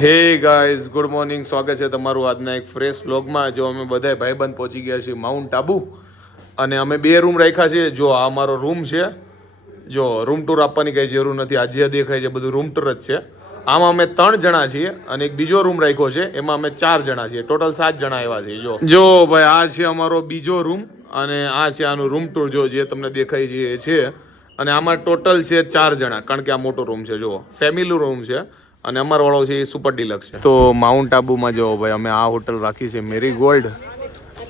Hey guys, good morning. સ્વાગત છે તમારું આજના એક ફ્રેશ વ્લોગમાં. જો અમે બધા ભાઈબંધ પહોંચી ગયા છીએ માઉન્ટ આબુ અને અમે 2 રૂમ રાખ્યા છે. જો આ અમારો રૂમ છે. જો રૂમ ટૂર આપવાની કંઈ જરૂર નથી, આ જે દેખાય છે બધું રૂમ ટૂર જ છે. આમાં અમે 3 જણા છીએ અને એક બીજો રૂમ રાખ્યો છે, એમાં અમે 4 જણા છીએ. ટોટલ 7 જણા એવા છીએ. જો ભાઈ, આ છે અમારો બીજો રૂમ અને આ છે આનું રૂમ ટૂર. જો જે તમને દેખાય છે અને આમાં ટોટલ છે 4 જણા, કારણ કે આ મોટો રૂમ છે. જો ફેમિલી રૂમ છે અને અમારો વાળો છે એ સુપર ડિલક્સ છે. તો માઉન્ટ આબુમાં જો ભાઈ અમે આ હોટલ રાખી છે મેરી ગોલ્ડ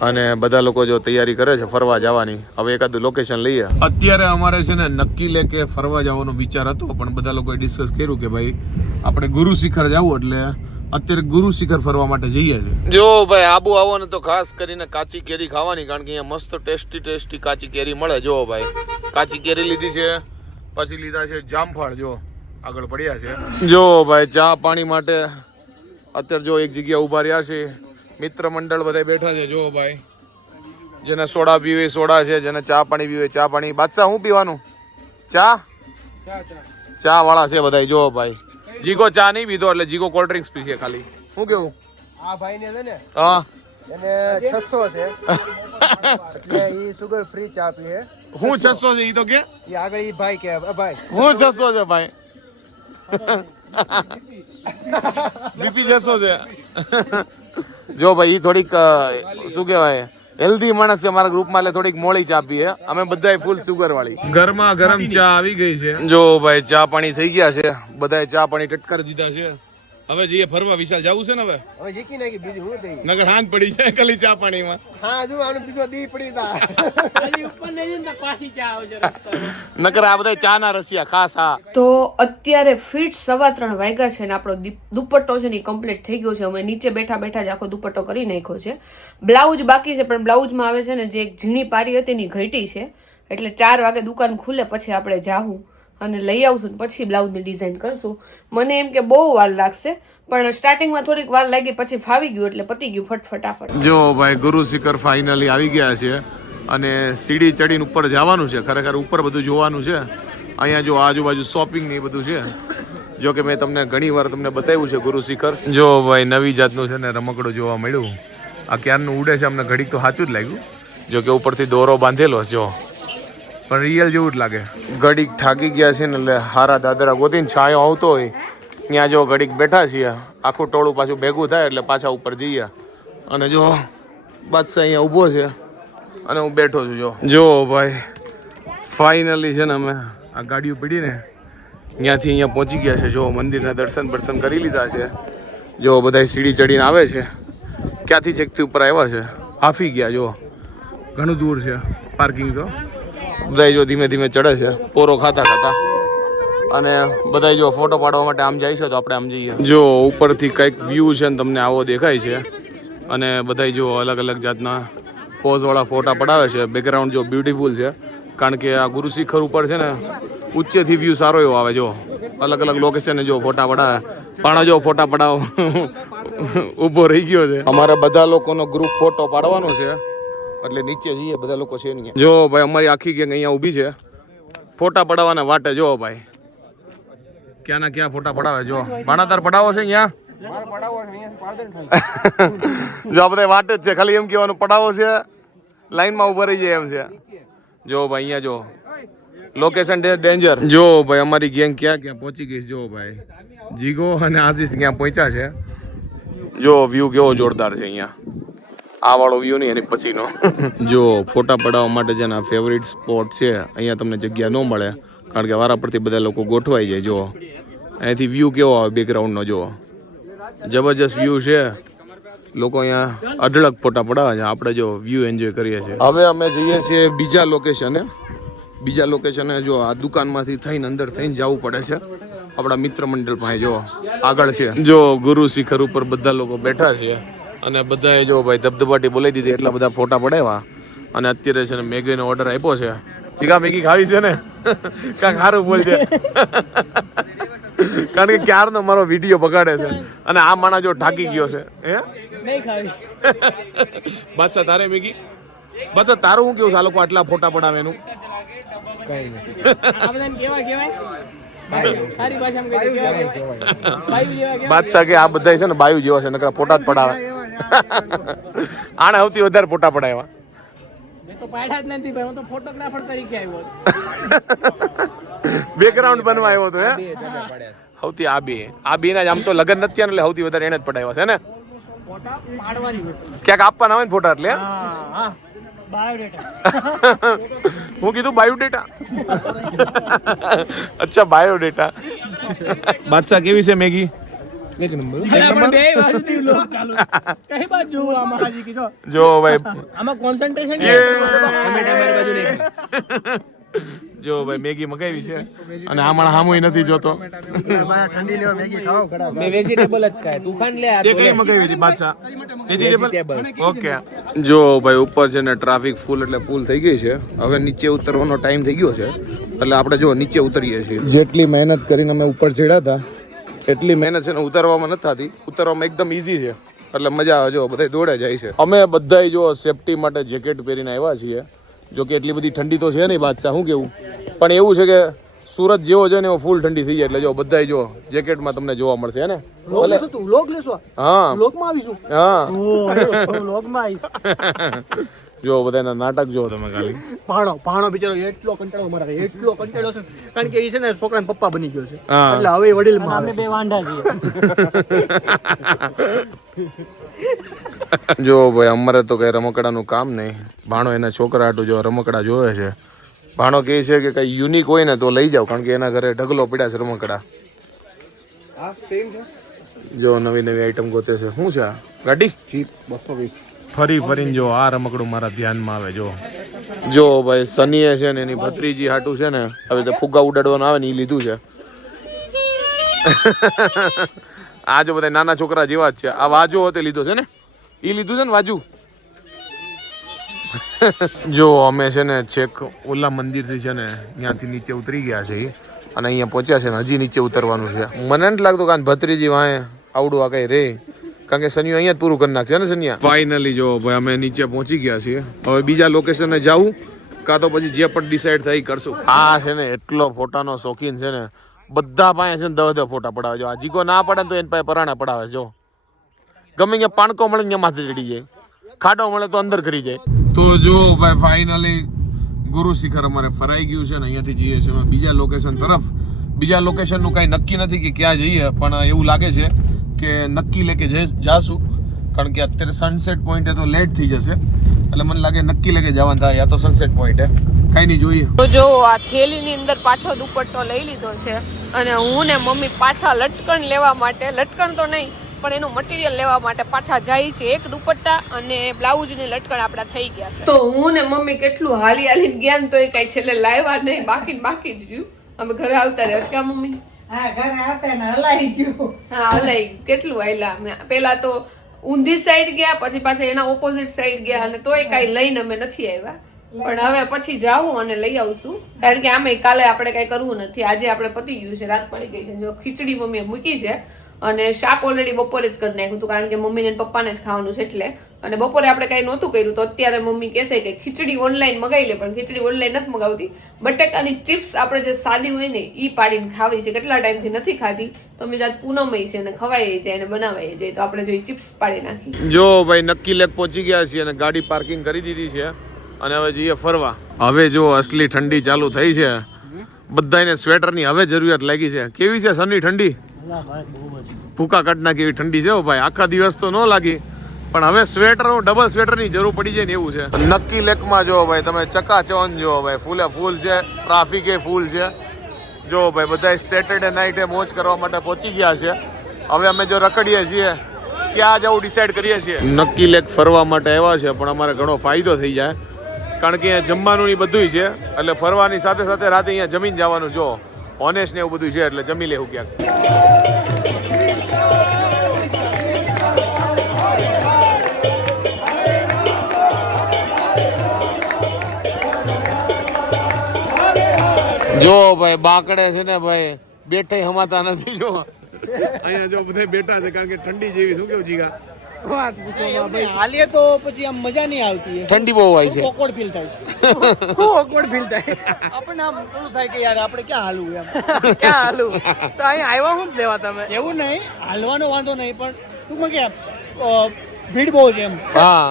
અને બધા લોકો જો તૈયારી કરે છે ફરવા જવાની. હવે એકાદું લોકેશન લઈએ. અત્યારે અમારે છે ને નક્કી લે કે ફરવા જવાનો વિચાર હતો, પણ બધા લોકોએ ડિસ્કસ કર્યું કે ભાઈ આપણે ગુરુ શિખર જવું, એટલે અત્યારે ગુરુ શિખર ફરવા માટે જઈએ છીએ. જો ભાઈ આબુ આવો ને તો ખાસ કરીને કાચી કેરી ખાવાની, કારણ કે અહીંયા મસ્ત ટેસ્ટી કાચી કેરી મળે. જો ભાઈ કાચી કેરી લીધી છે, પછી લીધા છે જામફળ. જો આગળ પડ્યા છે. જો ભાઈ ચા પાણી માટે અત્યારે જો એક જગ્યા ઉભા રહ્યા છે. મિત્ર મંડળ બધા બેઠા છે. જો ભાઈ જેને સોડા પીવે સોડા છે, જેને ચા પાણી પીવે ચા પાણી. બાદશાહ શું પીવાનું? ચા વાળા છે બધા. જો ભાઈ જીગો ચા નહીં પીધો એટલે જીગો કોલ્ડ ડ્રિંક્સ પીશે ખાલી. શું કેવું? આ ભાઈ ને છે ને, હા એને 600 છે એટલે ઈ સુગર ફ્રી ચા પીએ. હું 600 છે ઈ તો કે ઈ આગળ ઈ ભાઈ કે ભાઈ હું 600 છે ભાઈ. બીપી 600 છે. જો ભાઈ ઈ થોડીક શું કહેવાય હેલ્ધી માણસ છે મારા ગ્રુપમાં, એટલે થોડીક મોળી ચા પીએ. અમે બધા ફૂલ સુગર વાળી. ગરમા ગરમ ચા આવી ગઈ છે. જો ભાઈ ચા પાણી થઈ ગયા છે, બધાએ ચા પાણી ટટકારી દીધા છે. હવે જઈએ ફરવા. વિશાલ જવું છે ને? હવે જીકી નાખી બીજું હું દઈ નગર હાથ પડી જાય ખાલી ચા પાણીમાં. હા જો આનો બીજો દી પડી તા આની ઉપર નહીં જઈને તો પાછી ચા આવશે રસ્તો નગર આ બધા ચા ના રસિયા ખાસ. હા તો અત્યારે ફિટ 3:15 વાગ્યા છે ને આપણો દુપટ્ટો છે ને કમ્પ્લીટ થઈ ગયો છે. અમે નીચે બેઠા બેઠા જ આખો દુપટ્ટો કરી નાખ્યો છે. બ્લાઉઝ બાકી છે, પણ બ્લાઉઝમાં આવે છે ને જે એક ઝીણી પારી હતી એની ઘટી છે, એટલે 4 વાગે દુકાન ખુલે પછી આપણે જાહું અને લઈ આવશું, પછી બ્લાઉઝની ડિઝાઇન કરશું. મને એમ કે બહુ વાર લાગશે, પણ સ્ટાર્ટિંગમાં થોડીક વાર લાગી, પછી ફાવી ગયું એટલે પતી ગયું ફટાફટ. જો ભાઈ ગુરુ શિખર ફાઇનલી આવી ગયા છે અને સીડી ચડીને ઉપર જવાનું છે. ખરેખર ઉપર બધું જોવાનું છે. અહીંયા જો આજુબાજુ શોપિંગ ને એ બધું છે. જો કે મેં તમને ઘણી વાર તમને બતાવ્યું છે ગુરુ શિખર. જો ભાઈ નવી જાતનું છે ને રમકડું જોવા મળ્યું. આ ક્યારનું ઉડે છે, અમને ઘડીક તો સાચું જ લાગ્યું. જો કે ઉપરથી દોરો બાંધેલો છે, જો પણ રિયલ જેવું જ લાગે. ઘડીક થાકી ગયા છે ને એટલે હારા દાદરા ગોતીને છાંયો આવતો હોય ત્યાં જો ઘડીક બેઠા છીએ. આખું ટોળું પાછું ભેગું થાય એટલે પાછા ઉપર જઈએ. અને જો બાદશાહ અહીંયા ઊભો છે અને હું બેઠો છું. જો ભાઈ ફાઇનલી છે ને અમે આ ગાડીઓ પડીને ત્યાંથી અહીંયા પહોંચી ગયા છે. જો મંદિરના દર્શન કરી લીધા છે. જો બધા સીડી ચડીને આવે છે. ક્યાંથી છેકથી ઉપર આવ્યા છે, હાફી ગયા. જો ઘણું દૂર છે પાર્કિંગ. તો બધા જો ધીમે ધીમે ચડે છે પોરો ખાતા અને બધા જો ફોટો પાડવા માટે આમ જાય છે, તો આપણે આમ જઈએ. જો ઉપરથી કંઈક વ્યૂ છે ને તમને આવો દેખાય છે. અને બધા જો અલગ અલગ જાતના પોઝવાળા ફોટા પડાવે છે. બેકગ્રાઉન્ડ જો બ્યુટીફુલ છે, કારણ કે આ ગુરુ શિખર ઉપર છે ને ઊંચેથી વ્યૂ સારો એવો આવે. જો અલગ અલગ લોકેશને જો ફોટા પડાવે. પણ જો ફોટા પડાવો ઊભો રહી ગયો છે. અમારે બધા લોકોનો ગ્રુપ ફોટો પાડવાનો છે, એટલે નીચે જઈએ. બધા લોકો છે નહીં. જો ભાઈ અમારી આખી ગેંગ અહીંયા ઊભી છે ફોટા પડાવવાના વાટે. જો ભાઈ ક્યાં ના ક્યાં ફોટા પડાવે. જો બાણાતાર પડાવો છે અહીંયા. જો આ બધા વાટે જ છે, ખાલી એમ કહેવાનું પડાવો છે, લાઈનમાં ઉભા રહી જાય એમ છે. જો ભાઈ અહીંયા જો લોકેશન ડેન્જર. જો ભાઈ અમારી ગેંગ ક્યાં ક્યાં પહોંચી ગઈ. જો ભાઈ જીગો અને આશીષ ક્યાં પહોંચ્યા છે. જો વ્યૂ કેવો જોરદાર છે અહીંયા. આ વાળો વ્યૂ નહીં, એની પછીનો. જો ફોટા પડાવવા માટે છે ને આ ફેવરિટ સ્પોટ છે. અહીંયા તમને જગ્યા ન મળે, કારણ કે વારા પરથી બધા લોકો ગોઠવાઈ જાય. જો અહીંયાથી વ્યૂ કેવો આવે બેકગ્રાઉન્ડનો. જો જબરજસ્ત વ્યૂ છે. લોકો અહીંયા અઢળક ફોટા પડાવે છે. આપણે જો વ્યૂ એન્જોય કરીએ છીએ. હવે અમે જઈએ છીએ બીજા લોકેશને. જો આ દુકાનમાંથી થઈને અંદર થઈને જવું પડે છે આપણા મિત્ર મંડળ પાસે. જો આગળ છે. જો ગુરુ શિખર ઉપર બધા લોકો બેઠા છે અને બધાએ જો ભાઈ ધબધબાટી બોલાવી દીધી, એટલા બધા ફોટા પડાવ્યા. અને અત્યારે છે ને મેગીનો ઓર્ડર આપ્યો છે. ચીકા મેગી ખાવી છે ને? કાંઈક સારું બોલ છે. કારણ કે ક્યારનો મારો વિડીયો બગાડે છે અને આ માણસ જો ઠાકી ગયો છે. નહીં ખાવી. બાદશાહ તારે મેગી? બાદશાહ તારું શું કેવું છે આ લોકો આટલા ફોટા પડાવે એનું? કઈ નહીં આ બધાને કેવાય સારી ભાષામાં કહી દે, કેવા કહેવાય? બાયુ જેવા કહેવાય. બાદશાહ કે આ બધા છે ને બાયુ જેવા છે નકરા ફોટા જ પડાવે આને સૌથી વધારે ફોટા પડાવ્યા મેં તો પાડ્યા જ નથી ભાઈ, હું તો ફોટોગ્રાફર તરીકે આવ્યો હતો. બેકગ્રાઉન્ડ બનવા આવ્યો હતો હે સૌથી આ બે ના જ આમ તો લગન નથી થયા ને એટલે સૌથી વધારે એને જ પડાવ્યા છે ને ફોટા પાડવાની વસ્તુ. ક્યાંક આપવાના આવે ને ફોટા એટલે હા બાયોડેટા. હું કીધું બાયોડેટા અચ્છા બાયોડેટા બાદશાહ કેવી છે મેગી એક નંબર. આપણે બે બાજુથી લોક ચાલુ. કઈ બાજુ જોવું આમાં હાજી કીધો. જો ભાઈ આમાં કોન્સન્ટ્રેશન જો ભાઈ મેગી મગાવી છે અને આ માણસ હામુય નથી જોતો મેં વેજીટેબલ જ ખાય. તું ખાન લે આ તે કઈ મગાવી હતી બાદશાહ વેજીટેબલ ઓકે જો ભાઈ ઉપર છે ને ટ્રાફિક ફૂલ એટલે ફૂલ થઈ ગઈ છે હવે નીચે ઉતરવાનો ટાઈમ થઈ ગયો છે એટલે આપણે જો નીચે ઉતરીએ છીએ જેટલી મહેનત કરીને અમે ઉપર ચડ્યા હતા એટલી મહેનત છે ને ઉતરવામાં નથી થતી ઉતરવામાં એકદમ ઈઝી છે એટલે મજા આવે જો બધા દોડે જાય છે અમે બધા જો સેફટી માટે જેકેટ પહેરીને આવ્યા છીએ જો કે એટલી બધી ઠંડી તો છે નહીં બાદશાહ શું કેવું પણ એવું છે કે સુરત જેવો છે ને એવો ફૂલ ઠંડી થઈ જાય એટલે જો બધા જો જેકેટમાં તમને જોવા મળશે હે ને લોક લેશો. હા લોકમાં આવીશું. હા લોકમાં આવીશ. જો બધાના નાટક જો તમે ખાલી પાણો બિચારો એટલો કંટાળો મારે એટલો કંટાળો છે કારણ કે એ છે ને છોકરાના પપ્પા બની ગયો છે હા. એટલે હવે વડીલ અમે બે વાંઢા છીએ. જો ભાઈ અમારે તો કઈ રમકડાનું કામ નહીં ભાણો એના છોકરા હાટું જો રમકડા જોવે છે ભાણો કહે છે કે કઈ યુનિક હોય ને તો લઈ જાવ કારણ કે એના ઘરે ઢગલો પડ્યા છે રમકડા જો નવી નવી આઈટમ ગોતે છે શું છે આ ગાડી 220 ફરી ફરીને જો આ રમકડું મારા ધ્યાનમાં આવે જો ભાઈ સનીએ છે ને એની ભત્રીજી હાટું છે ને હવે તો ફુગ્ગા ઉડાડવાનું આવે ને એ લીધું છે આ જો બધા નાના છોકરા જેવા જ છે આ વાજો હોતે લીધો છે ને એ લીધું છે ને વાજુ જો અમે છે ને છેક ઓલા મંદિરથી છે ને ત્યાંથી નીચે ઉતરી ગયા છે અને અહીંયા પહોંચ્યા છે ને હજી નીચે ઉતરવાનું છે મને નથી લાગતું કે ભત્રીજી વાંહે આવડું આ કઈ રે કારણ કે સનિયો અહીંયા જ પૂરું કરી નાખશે ને સનિયા ફાઇનલી જો ભાઈ અમે નીચે પહોંચી ગયા છીએ હવે બીજા લોકેશને જાવું કાં તો પછી જે પણ ડિસાઈડ થાય કરશું આ છે ને એટલો ફોટાનો શોખીન છે ને બધા પાસે છે ને 10 ફોટા પડાવે જો આ જીકો ના પડે તો એની પાસે પરાણા પડાવે જો ગમે ત્યાં પાણકો મળે ત્યાં માથે ચડી જાય ખાડો મળે તો અંદર કરી જાય તો જો ભાઈ ફાઇનલી ગુરુ શિખર અમારે ફરાઈ ગયું છે ને અહીંયાથી જઈએ છીએ બીજા લોકેશન તરફ બીજા લોકેશનનું કાંઈ નક્કી નથી કે ક્યાં જઈએ પણ એવું લાગે છે કે નક્કી લેકે જાશું કારણ કે અત્યારે સનસેટ પોઈન્ટે તો લેટ થઈ જશે એટલે મને લાગે નક્કી લેકે જવાનું થાય યા તો સનસેટ પોઈન્ટે કાંઈ નહીં જોઈએ તો જો આ થેલીની અંદર પાછો દુપટ્ટો લઈ લીધો છે અને હું ને મમ્મી પાછા લટકણ લેવા માટે લટકણ તો નહીં પણ એનું મટીરિયલ લેવા માટે પાછા જાય છે એક દુપટ્ટા અને બ્લાઉઝ ને લટકણ આપડા થઈ ગયા છે તો હું ને મમ્મી કેટલું હાલી હાલીને ગયા તો એ કઈ છેલ્લે લાવ્યા નહીં બાકી જ રહ્યું અમે ઘરે આવતા રહ્યા છે કા મમ્મી હા ઘરે આવતા ને હલાઈ ગયું. હા હલાઈ કેટલું હાલ્યા પેલા તો ઊંધી સાઈડ ગયા પછી પાછા એના ઓપોઝિટ સાઈડ ગયા અને તોય કઈ લઈને અમે નથી આવ્યા પણ હવે પછી જાવું અને લઈ આવશું કારણ કે આમે કાલે આપણે કઈ કરવું નથી આજે આપણે પતી ગયું છે રાત પડી ગઈ છે જો ખીચડી મમ્મીએ મૂકી છે અને શાક ઓલરેડી બપોરે જ કરી નાખ્યું હતું કારણ કે મમ્મીને પપ્પાને જ ખાવાનું છે એટલે અને બપોરે આપણે કઈ નહોતું કર્યું તો અત્યારે મમ્મી કહેશે કે ખીચડી ઓનલાઈન મગાવી લે પણ ખીચડી ઓનલાઈન નથી મગાવતી બટેકાની ચિપ્સ આપણે જે સાદી હોય ને ઈ પાડીને ખાવી છે કેટલા ટાઈમથી નથી ખાધી તો અમે આજ પૂનમય છે અને ખવાઈ જાય અને બનાવાઈ જાય તો આપણે જો ચિપ્સ પાડી નાખી જો ભાઈ નક્કી લેક પહોંચી ગયા છીએ અને ગાડી પાર્કિંગ કરી દીધી છે અને હવે જઈએ ફરવા હવે જો અસલી ઠંડી ચાલુ થઈ છે બધાને સ્વેટરની હવે જરૂરિયાત લાગી છે કેવી છે સની ઠંડી ભૂકા કાઢના કેવી ઠંડી છે ભાઈ આખા દિવસ તો ન લાગી પણ હવે સ્વેટર ડબલ સ્વેટરની જરૂર પડી જાય ને એવું છે નક્કી લેકમાં જો ભાઈ તમે ચકાચોંધ જો ભાઈ ફૂલે ફૂલ છે ટ્રાફિકે ફૂલ છે જો ભાઈ બધા સેટરડે નાઇટે મોજ કરવા માટે પહોંચી ગયા છે હવે અમે જો રખડીએ છીએ ક્યાં જવું ડિસાઈડ કરીએ છીએ નક્કી લેક ફરવા માટે આવ્યા છે પણ અમારે ઘણો ફાયદો થઈ જાય કારણ કે અહીંયા જમવાનું ને બધું છે એટલે ફરવાની સાથે સાથે રાતે અહીંયા જમીન જવાનું જો ઓનેસ્ટ ને એવું બધું છે એટલે જમી લેવું ક્યાંક જો ભાઈ બાકડે છે ને ભાઈ બેઠા હમાતા નથી જો અહીંયા જો બધા બેઠા છે કારણ કે ઠંડી જેવી શું કેવું જીગા વાત પૂછો ભાઈ, હાલીએ તો પછી આમ મજા નહીં આવતી, ઠંડી બહુ હોય છે. ઓકવર્ડ ફીલ થાય છે. ખૂબ ઓકવર્ડ ફીલ થાય આપણને, આમ એવું થાય કે યાર આપણે ક્યાં હાલવું એમ, ક્યાં હાલવું. તો અહીં આવ્યા શું લેવા તમે? એવું નહીં, હાલવાનો વાંધો નહીં, પણ ટૂંકમાં કે ભીડ બહુ છે એમ. હા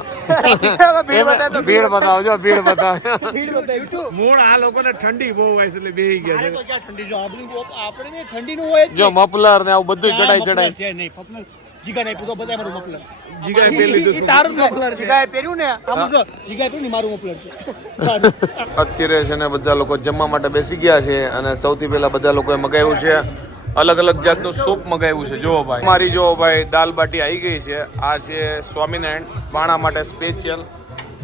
ભીડ બતાવજો, ભીડ બતાવજો. ભીડ બતાવી તું. મૂળ આ લોકોને ઠંડી બહુ હોય છે એટલે બેહી ગયા અરે છે. તો ક્યાં ઠંડી, જો આપણે ઠંડીનું હોય જ જો નહીં. મફલર ને આવું બધું ચડાઈ મફલર ચડાઈ છે નહીં, મફલર જીગા નહીં પૂછો, બધા મારું મફલર. જીગાએ પહેરી લીધું ઈ છે. તારું જ મફલર છે. જીગાએ પહેર્યું ને, આમ જો જીગાએ પહેર્યું ને, મારું મફલર છે. અત્યારે છે ને બધા લોકો જમવા માટે બેસી ગયા છે અને સૌથી પહેલા બધા લોકોએ મગાવ્યું છે અલગ અલગ જાતનું સૂપ મગાવ્યું છે. જો ભાઈ મારી જો ભાઈ દાલ બાટી આવી ગઈ છે. આ છે સ્વામિનારાયણ બાણા માટે સ્પેશિયલ.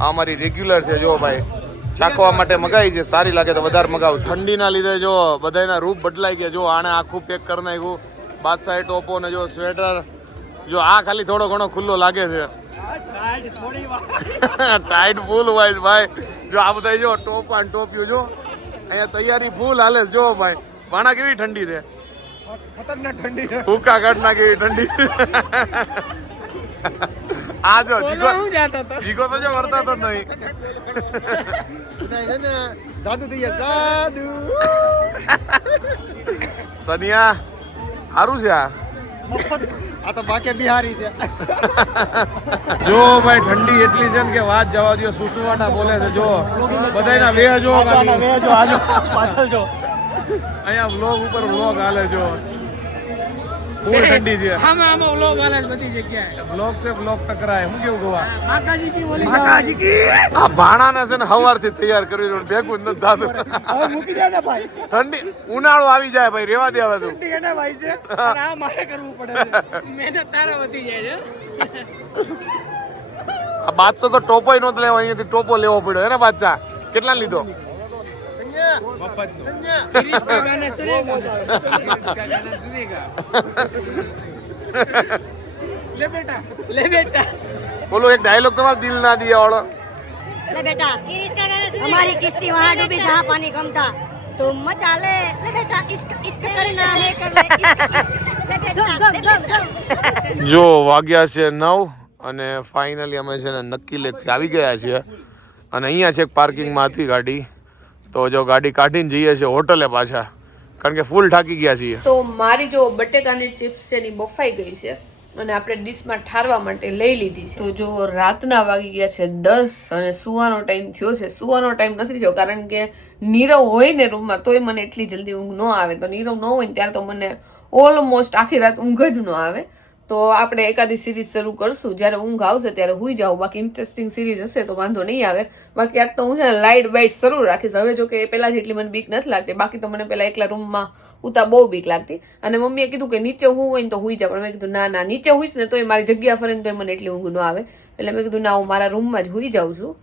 આ મારી રેગ્યુલર છે. જો ભાઈ ચાખવા માટે મગાવી છે, સારી લાગે તો વધારે મગાવું. ઠંડીના લીધે જો બધાના રૂપ બદલાઈ ગયા. જો આને આખું પેક કરી નાખ્યું, બાદશાહી ટોપો ને જો સ્વેટર. જો આ ખાલી થોડો ઘણો ખુલ્લો લાગે છે. ટાઈટ ફૂલ હોય છે ભાઈ. જો આ બધા જો ટોપા ને ટોપિયું જો અહીંયા તૈયારી ફૂલ હાલે છે. જો ભાઈ બાણા કેવી ઠંડી છે, ખતરનાક ઠંડી છે. ભૂકા કાઢના કેવી ઠંડી. આ જો જીગો, હું જાતો તો જીગો તો જો વર્તાતો જ નહીં. જાદુ થઈ ગયા, જાદુ. સનિયા સારું છે આ. આ તો બાકે બિહારી છે. જો ભાઈ ઠંડી એટલી છે ને કે વાત જવા દો. સુસુવાટા બોલે છે. જો બધાના વેહ જો પાછળ જો અહીંયા વ્લોગ ઉપર વ્લોગ હાલે જો. ફૂલ ઠંડી છે. આમાં વ્લોગ હાલે છે બધી જગ્યાએ. વ્લોગ છે વ્લોગ ટકરાય. હું કેવું ગવા માતાજી કી બોલી, માતાજી કી. આ ભાણાને છે ને સવારથી તૈયાર કરી દો, ભેગું જ નથી થતું. હવે મૂકી દે ને ભાઈ, ઠંડી ઉનાળો આવી જાય ભાઈ, રેવા દે હવે તું. ઠંડી એના ભાઈ છે અને આ મારે કરવું પડે છે. મહેનત તારા વધી જાય છે. આ બાદશાહ તો ટોપો નહોતો લેવો, અહીંયાથી ટોપો લેવો પડ્યો હે ને બાદશાહ. કેટલા લીધો? 30 का गाना सुनेगा, 30 का गाना सुनेगा. ले बेटा, ले बेटा. બોલો એક ડાયલોગ તમારો દિલ ના દિયા વાળો. ले बेटा हमारी किस्ती वहाँ डूबी जहाँ पानी कम था तुम मचा ले बेटा इश्क करना है कर ले ले बेटा જો વાગ્યા છે 9 અને ફાઇનલી અમે છે ને નક્કી લેકથી આવી ગયા છીએ અને અહીંયા છે પાર્કિંગમાં હતી ગાડી. તો જો ગાડી કાઢીને જઈએ છીએ હોટલે પાછા, કારણ કે ફૂલ થાકી ગયા છીએ. તો મારી જો બટેકાની ચિપ્સ છે એની બફાઈ ગઈ છે અને આપણે ડીશમાં ઠારવા માટે લઈ લીધી છે. તો જો રાતના વાગી ગયા છે 10 અને સુવાનો ટાઈમ થયો છે. સુવાનો ટાઈમ નથી થયો કારણ કે નીરવ હોય ને રૂમમાં તોય મને એટલી જલ્દી ઊંઘ ન આવે. તો નીરવ ન હોય ને ત્યારે તો મને ઓલમોસ્ટ આખી રાત ઊંઘ જ ન આવે. તો આપણે એકાદી સિરીઝ શરૂ કરશું, જ્યારે ઊંઘ આવશે ત્યારે હુઈ જાવ. બાકી ઇન્ટરેસ્ટિંગ સિરીઝ હશે તો વાંધો નહીં આવે. બાકી આજ તો હું છે ને લાઇટ બાઇટ શરૂ રાખીશ. હવે જો કે પહેલા જેટલી મને બીક નથી લાગતી. બાકી તો મને પહેલા એકલા રૂમમાં ઉતા બહુ બીક લાગતી. અને મમ્મીએ કીધું કે નીચે હું હોય ને તો હુઈ જા, પણ મેં કીધું ના ના, નીચે હુઈશ ને તોય મારી જગ્યા ફરે ને તોય મને એટલી ઊંઘ ન આવે. એટલે મેં કીધું ના, હું મારા રૂમમાં જ હુઈ જાઉં છું.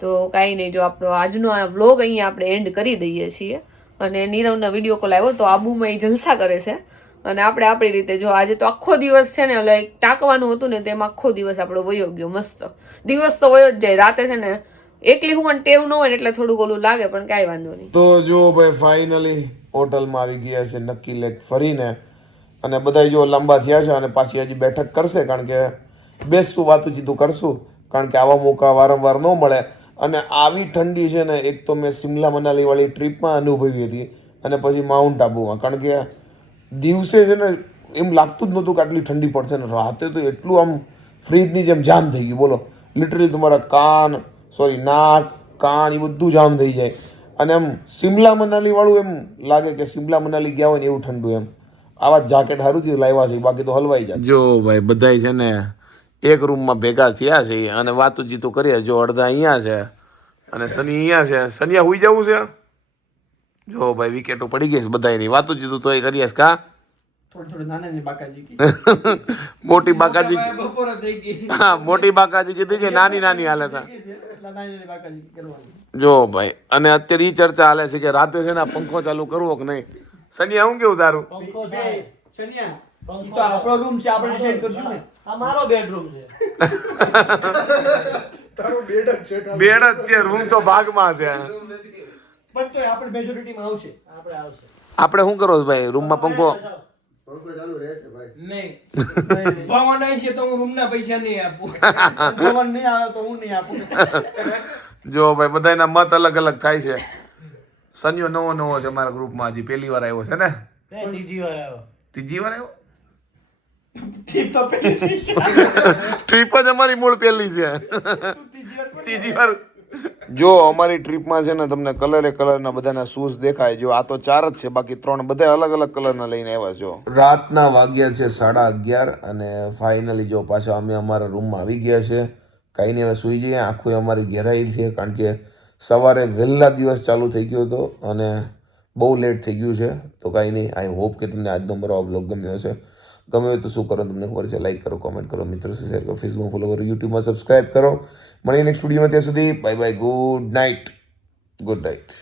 તો કાંઈ નહીં, જો આપણો આજનો આ વ્લોગ અહીંયા આપણે એન્ડ કરી દઈએ છીએ. અને નીરવના વિડીયો કોલ આવ્યો તો આબુમાં એ જલસા કરે છે અને આપણે આપણી રીતે. જો આજે તો આખો દિવસ છે ને લાઈક ટાંકવાનું હતું ને તેમ આખો દિવસ આપણો વયો ગયો. મસ્ત દિવસ તો વયો જ જાય. રાતે છે ને એકલી હું ટેવ ન હોય ને એટલે થોડુંક ઓલું લાગે, પણ કાંઈ વાંધો નહીં. તો જો ભાઈ ફાઇનલી હોટલમાં આવી ગયા છે નક્કી લેક ફરીને અને બધા જો લાંબા થયા છે અને પાછી હજી બેઠક કરશે, કારણ કે બેસશું વાતું કરશું, કારણ કે આવા મોકા વારંવાર ન મળે. અને આવી ઠંડી છે ને એક તો મેં શિમલા મનાલી વાળી ટ્રીપમાં અનુભવી હતી અને પછી માઉન્ટ આબુમાં, કારણ કે દિવસે છે ને એમ લાગતું જ નહોતું કે આટલી ઠંડી પડશે ને રાતે તો એટલું આમ ફ્રીજની જેમ જામ થઈ ગયું. બોલો લિટરલી તમારા નાક કાન એ બધું જામ થઈ જાય. અને એમ શિમલા મનાલી વાળું એમ લાગે કે શિમલા મનાલી ગયા હોય ને એવું ઠંડુ. એમ આવા જાકેટ સારું છે લાવ્યા છે, બાકી તો હલવાઈ જાય. જો ભાઈ બધાય છે ને એક રૂમમાં ભેગા થયા છે અને વાતું જીતું કરીએ. જો અડધા અહીંયા છે અને સની અહીંયા છે. સનિયા હુઈ જવું છે. જો ભાઈ વિકેટો પડી ગઈ છે બધાની, વાતું જીતું તોય કરીએ કા. થોડી નાની બાકાજી મોટી બાકાજી, બપોર થઈ ગઈ. હા મોટી બાકાજી કીધી કે નાની નાની હાલે છે. નાની બાકાજી કરવાની. જો ભાઈ અને અત્યારે ઈ ચર્ચા હાલે છે કે રાતે છે ને પંખો ચાલુ કરવો કે નહીં. સનિયા હું કેવું તારું? પંખો છે શનિયા, ઈ તો આપણો રૂમ છે, આપણે ડિસાઈડ કરશું ને. આ મારો બેડરૂમ છે. તારો બેડ જ છે. બેડ જ છે, રૂમ તો ભાગમાં છે. પણ તોય આપણે મેજોરિટીમાં આવશે. આપણે આપણે શું કરો ભાઈ રૂમમાં પંખો? નહીં પવન આવી છે તો હું રૂમના પૈસા નહીં આપું. પવન નહીં આવે તો હું નહીં આપું. જો ભાઈ બધાના મત અલગ અલગ થાય છે. સન્યો નવો છે મારા ગ્રુપમાં, હજી પહેલી વાર આવ્યો છે ને. ત્રીજી વાર આવ્યો. ત્રીજી વાર આવ્યો? ઠીક તો પેલી થઈ ગઈ. ટ્રીપ જ અમારી મૂળ પહેલી છે. ત્રીજી વાર. જો અમારી ટ્રીપમાં છે ને તમને કલરના બધાના શૂઝ દેખાય. જો આ તો 4 જ છે, બાકી 3 બધા અલગ અલગ કલરના લઈને આવ્યા છો. રાતના વાગ્યા છે 11:30 અને ફાઇનલી જો પાછા અમે અમારા રૂમમાં આવી ગયા છે. કાંઈ નહીં, હવે સૂઈ જઈએ. આંખો અમારી ઘેરાઈ છે કારણ કે સવારે વહેલા દિવસ ચાલુ થઈ ગયો હતો અને બહુ લેટ થઈ ગયું છે. તો કાંઈ નહીં, આઈ હોપ કે તમને આજનો મારો આ વ્લોગ ગમ્યો હશે. ગમે હોય તો શું કરો તમને ખબર છે, લાઈક કરો, કોમેન્ટ કરો, મિત્રો સાથે શેર કરો, ફેસબુક ફોલો કરો, યુટ્યુબમાં સબસ્ક્રાઈબ કરો. મળીએ નેક્સ્ટ વિડીયોમાં. ત્યાં સુધી બાય બાય, ગુડ નાઇટ.